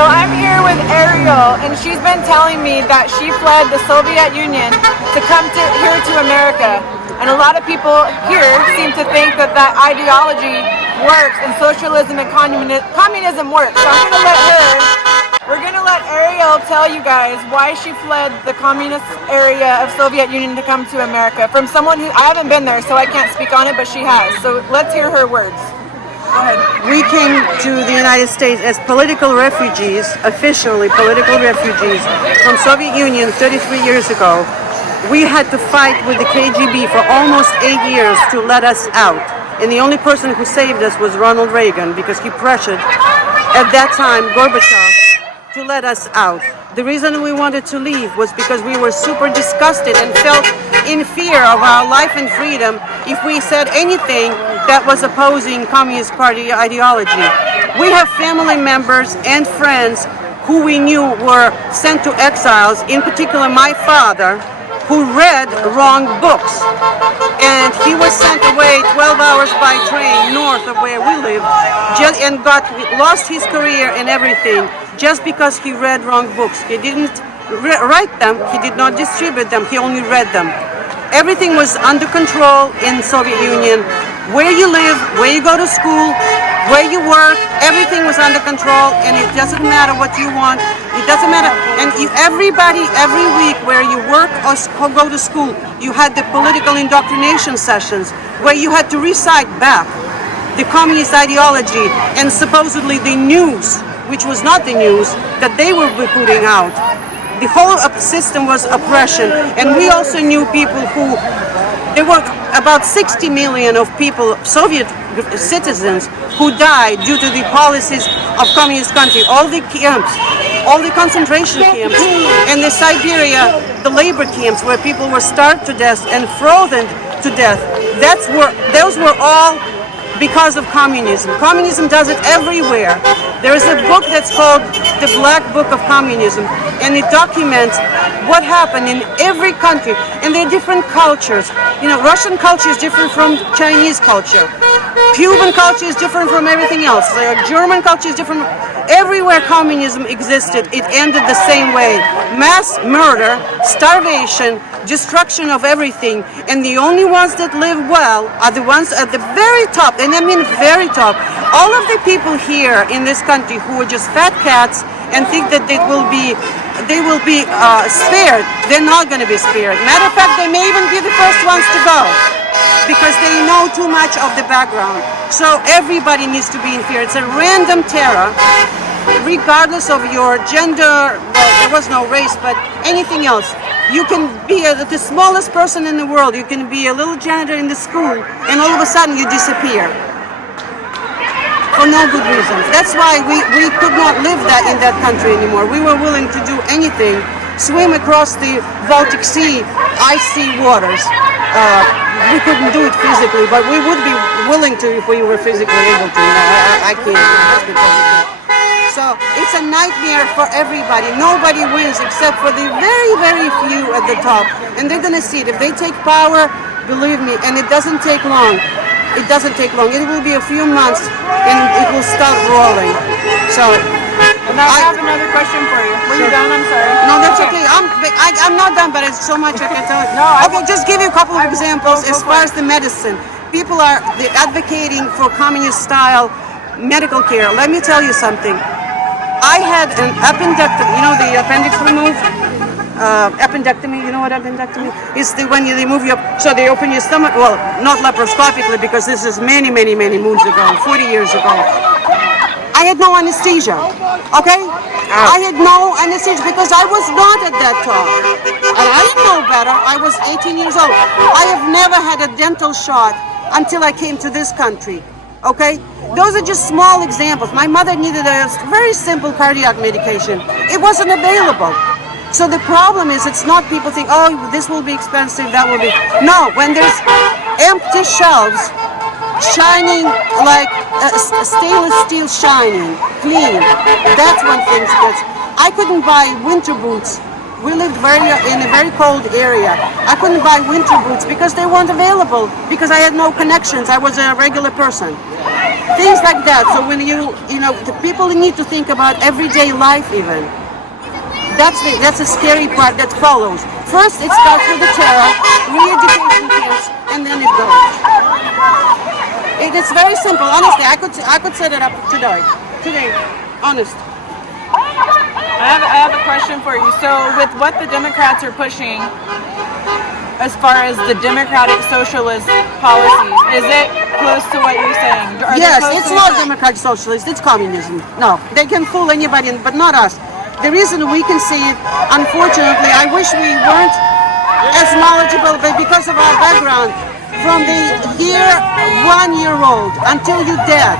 So I'm here with Ariel, and she's been telling me that she fled the Soviet Union to come here to America. And a lot of people here seem to think that that ideology works, and socialism and communism works. So we're gonna let Ariel tell you guys why she fled the communist area of Soviet Union to come to America. From someone who, I haven't been there, so I can't speak on it, but she has. So let's hear her words. We came to the United States as political refugees, officially political refugees, from Soviet Union 33 years ago. We had to fight with the KGB for almost 8 years to let us out. And the only person who saved us was Ronald Reagan, because he pressured, at that time, Gorbachev, to let us out. The reason we wanted to leave was because we were super disgusted and felt in fear of our life and freedom if we said anything that was opposing Communist Party ideology. We have family members and friends who we knew were sent to exiles, in particular my father, who read wrong books. And he was sent away 12 hours by train north of where we live and lost his career and everything just because he read wrong books. He didn't write them, he did not distribute them, he only read them. Everything was under control in Soviet Union. Where you live, where you go to school, where you work, everything was under control, and it doesn't matter what you want. It doesn't matter. And everybody, every week where you work or go to school, you had the political indoctrination sessions where you had to recite back the communist ideology and supposedly the news, which was not the news, that they were putting out. The whole system was oppression, and we also knew people who, there were about 60 million of people, Soviet citizens, who died due to the policies of communist country. All the camps, all the concentration camps, and the Siberia, the labor camps where people were starved to death and frozen to death. Those were all because of communism. Communism does it everywhere. There is a book that's called The Black Book of Communism, and it documents what happened in every country. And there are different cultures. You know, Russian culture is different from Chinese culture. Cuban culture is different from everything else. German culture is different. Everywhere communism existed, it ended the same way. Mass murder, starvation, destruction of everything, and the only ones that live well are the ones at the very top, and I mean very top. All of the people here in this country who are just fat cats and think that they will be spared, they're not going to be spared. Matter of fact, they may even be the first ones to go because they know too much of the background. So everybody needs to be in fear. It's a random terror, regardless of your gender. Well, there was no race, but anything else. You can be the smallest person in the world. You can be a little janitor in the school, and all of a sudden you disappear for no good reasons. That's why we could not live in that country anymore. We were willing to do anything, swim across the Baltic Sea, icy waters. We couldn't do it physically, but we would be willing to if we were physically able to. I can't. So it's a nightmare for everybody. Nobody wins except for the very, very few at the top. And they're going to see it. If they take power, believe me, and it doesn't take long. It doesn't take long. It will be a few months and it will start rolling. So and now I have another question for you. Were you done? I'm sorry. No, that's okay. I'm not done, but it's so much I can tell you. No, okay, just give you a couple of examples as far as the medicine. People are advocating for communist-style medical care. Let me tell you something. I had an appendectomy, you know, the appendix removed? Appendectomy, you know what appendectomy is? When they move you up, so they open your stomach, well, not laparoscopically, because this is many, many, many moons ago, 40 years ago. I had no anesthesia, okay? I had no anesthesia because I was not at that top. And I didn't know better. I was 18 years old. I have never had a dental shot until I came to this country, okay? Those are just small examples. My mother needed a very simple cardiac medication. It wasn't available. So the problem is, it's not people think, oh, this will be expensive, that will be. No, when there's empty shelves, shining like stainless steel shining, clean, that's when things get. I couldn't buy winter boots we lived in a very cold area. I couldn't buy winter boots because they weren't available, because I had no connections. I was a regular person. Things like that. So when the people need to think about everyday life even. That's a scary part that follows. First, it starts with the terror, re-education camps, and then it goes. It's very simple. Honestly, I could set it up today. Honest. I have a question for you. So with what the Democrats are pushing, as far as the democratic socialist policies, is it close to what you're saying? Yes, it's not democratic socialist, it's communism. No, they can fool anybody, but not us. The reason we can see it, unfortunately, I wish we weren't as knowledgeable, but because of our background, from the year 1 year old until you're dead,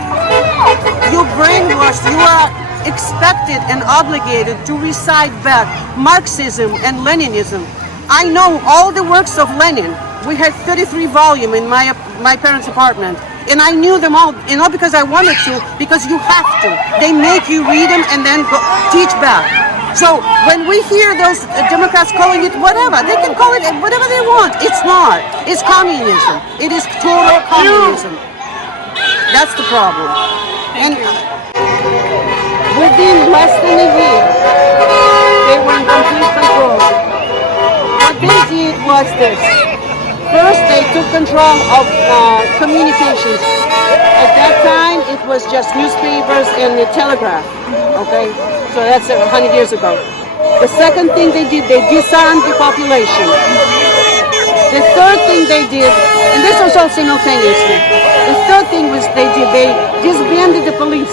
you're brainwashed, you are expected and obligated to recite back Marxism and Leninism. I know all the works of Lenin. We had 33 volumes in my parents' apartment, and I knew them all, not because I wanted to, because you have to. They make you read them and then teach back. So when we hear those Democrats calling it whatever, they can call it whatever they want. It's not. It's communism. It is total communism. That's the problem. And within less than a year, they were in complete control. What they did was this. First, they took control of communications. At that time, it was just newspapers and the telegraph. Okay, so that's 100 years ago. The second thing they did, they disarmed the population. The third thing they did, and this was all simultaneously. The third thing they disbanded the police.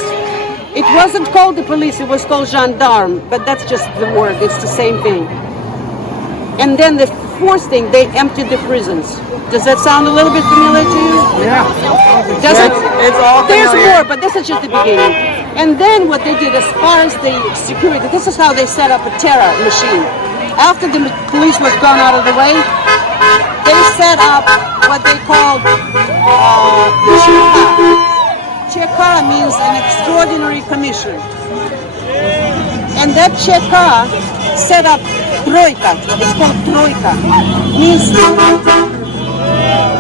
It wasn't called the police, it was called gendarme, but that's just the word, it's the same thing. And then the fourth thing, they emptied the prisons. Does that sound a little bit familiar to you? Yeah. It's all familiar. There's more, but this is just the beginning. And then what they did as far as the security, this is how they set up a terror machine. After the police was gone out of the way, they set up what they called Cheka means an extraordinary commission. And that Cheka set up Troika. It's called Troika. Means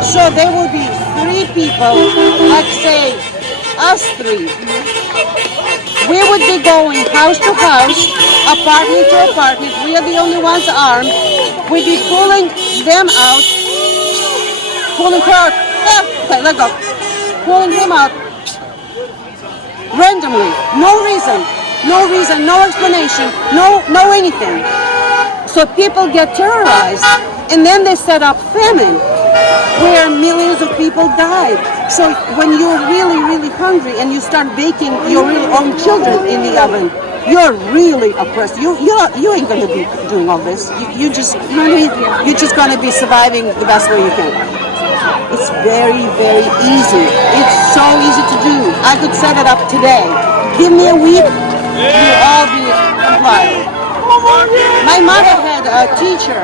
so there will be 3 people, let's say us 3. We would be going house to house, apartment to apartment. We are the only ones armed. We'd be pulling them out, pulling her out. Okay, let go. Pulling him out. Randomly, no reason, no explanation, no anything. So people get terrorized, and then they set up famine, where millions of people died. So when you're really, really hungry and you start baking your real own children in the oven, you're really oppressed. You ain't gonna be doing all this. You're just gonna be surviving the best way you can. It's very, very easy. It's so easy to do. I could set it up today. Give me a week, you'll all be compliant. My mother had a teacher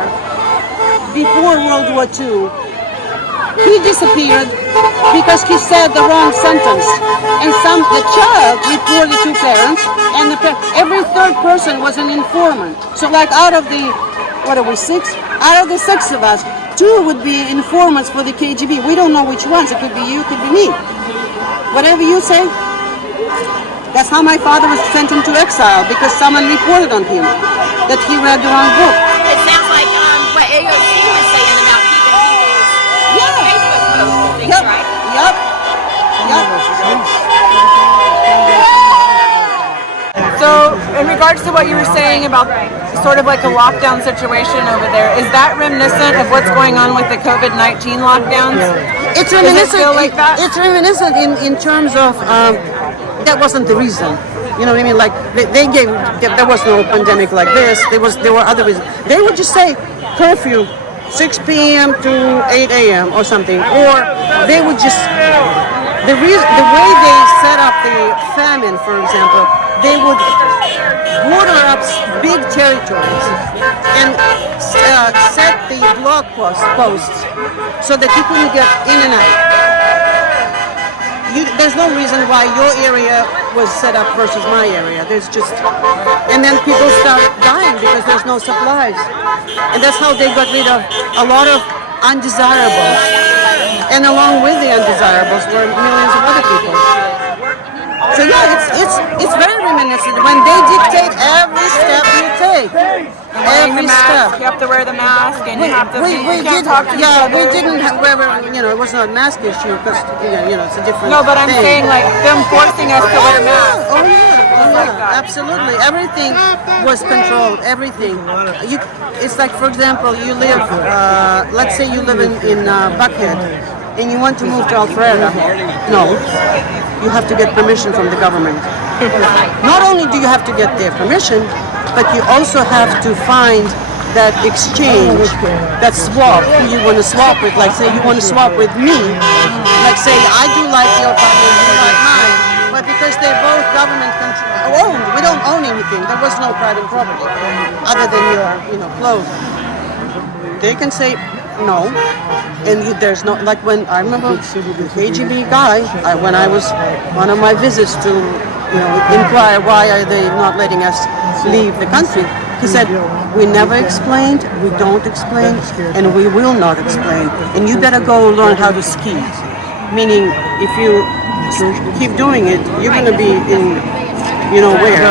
before World War II. He disappeared because he said the wrong sentence. And the child reported to parents, and every third person was an informant. So like out of the, what are we, 6? Out of the 6 of us, 2 would be informants for the KGB. We don't know which ones. It could be you, it could be me. Whatever you say. That's how my father was sent into exile, because someone reported on him that he read the wrong book. It sounds like what AOC was saying about keeping people's Facebook posts and things, right? Yep. So, in regards to what you were saying about sort of like a lockdown situation over there, is that reminiscent of what's going on with the COVID-19 lockdowns? It's reminiscent. Like that? It's reminiscent in terms of that wasn't the reason. You know what I mean? Like they gave, there was no pandemic like this. There were other reasons. They would just say curfew, 6 p.m. to 8 a.m. or something, or they would just the way they set up the famine, for example, they would water up big territories and set the blog posts so that you couldn't get in and out. There's no reason why your area was set up versus my area. There's just, and then people start dying because there's no supplies. And that's how they got rid of a lot of undesirables. And along with the undesirables were millions of other people. So yeah, it's very reminiscent when they dictate every step you take. Every step. You have to wear the mask, and you have to. We you can't did, talk to each other. we didn't have, it was not a mask issue because, it's a different No, but I'm thing. saying like them forcing us to wear masks. Oh yeah, absolutely. Everything was controlled. Everything. It's like, for example, you live. Let's say you live in Buckhead, and you want to move to Alpharetta. No, you have to get permission from the government. Not only do you have to get their permission, but you also have to find that exchange, that swap, who you want to swap with. Like, say you want to swap with me. Like, say I do like your apartment, you like mine, but because they're both government owned, we don't own anything. There was no private property other than your, clothes. They can say no, and there's no, like when I remember the KGB guy, when I was one of my visits to inquire why are they not letting us leave the country, he said, we never explained, we don't explain, and we will not explain, and you better go learn how to ski. Meaning, if you keep doing it, you're going to be in, where.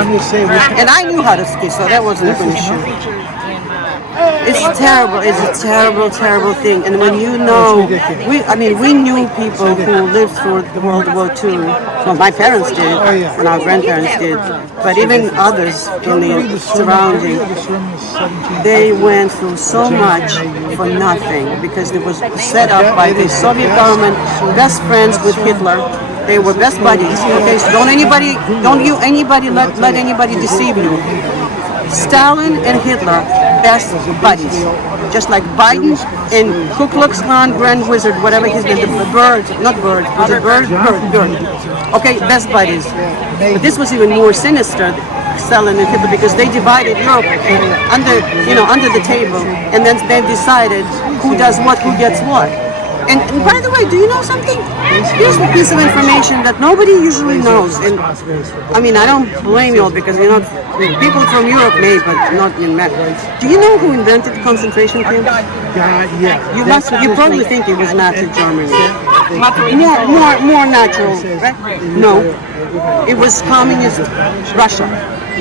And I knew how to ski, so that wasn't an issue. It's terrible. It's a terrible, terrible thing. And when we knew people who lived through World War II. Well, my parents did, and our grandparents did. But even others in the surrounding, they went through so much for nothing because it was set up by the Soviet government, best friends with Hitler. They were best buddies. Okay, so don't let anybody deceive you. Stalin and Hitler, best buddies. Just like Biden and Ku Klux Klan Grand Wizard, whatever his name, Bird. Okay, best buddies. But this was even more sinister, Stalin and Hitler, because they divided Europe under the table, and then they decided who does what, who gets what. And by the way, do you know something? Here's a piece of information that nobody usually knows. And I don't blame you all because people from Europe may, but not in America. Do you know who invented concentration camps? You probably think it was Nazi Germany. More natural, right? No, it was communist Russia.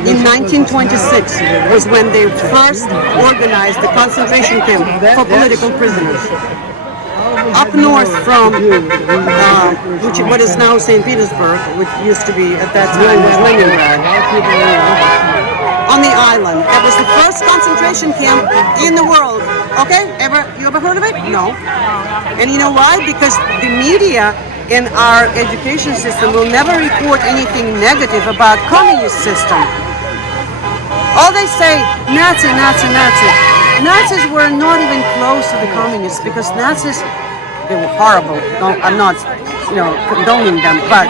In 1926 was when they first organized the concentration camp for political prisoners. Up north from what is now St. Petersburg, which used to be at that time was Leningrad, on the island. That was the first concentration camp in the world. Okay, you ever heard of it? No. And you know why? Because the media in our education system will never report anything negative about communist system. All they say, Nazi, Nazi, Nazi. Nazis were not even close to the communists because Nazis, they were horrible. I'm not, condoning them, but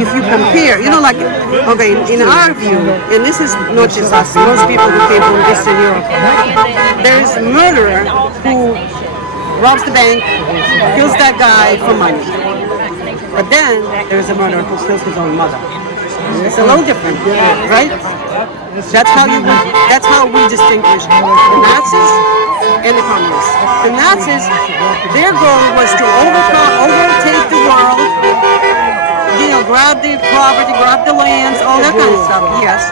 if you compare, in our view, and this is not just us, most people who came from Eastern Europe, there is a murderer who robs the bank, kills that guy for money. But then there's a murderer who kills his own mother. It's a little different, right? That's how we distinguish the Nazis and the communists. The Nazis, their goal was to overtake the world, grab the property, grab the lands, all that kind of stuff, yes.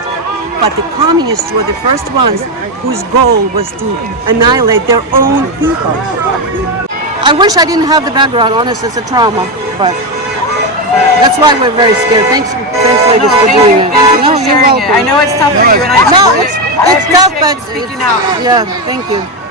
But the communists were the first ones whose goal was to annihilate their own people. I wish I didn't have the background, honestly, it's a trauma, but that's why we're very scared. Thanks ladies, for doing it. No, you're welcome. I know it's tough for you, and it's tough, but speaking out. Yeah, thank you.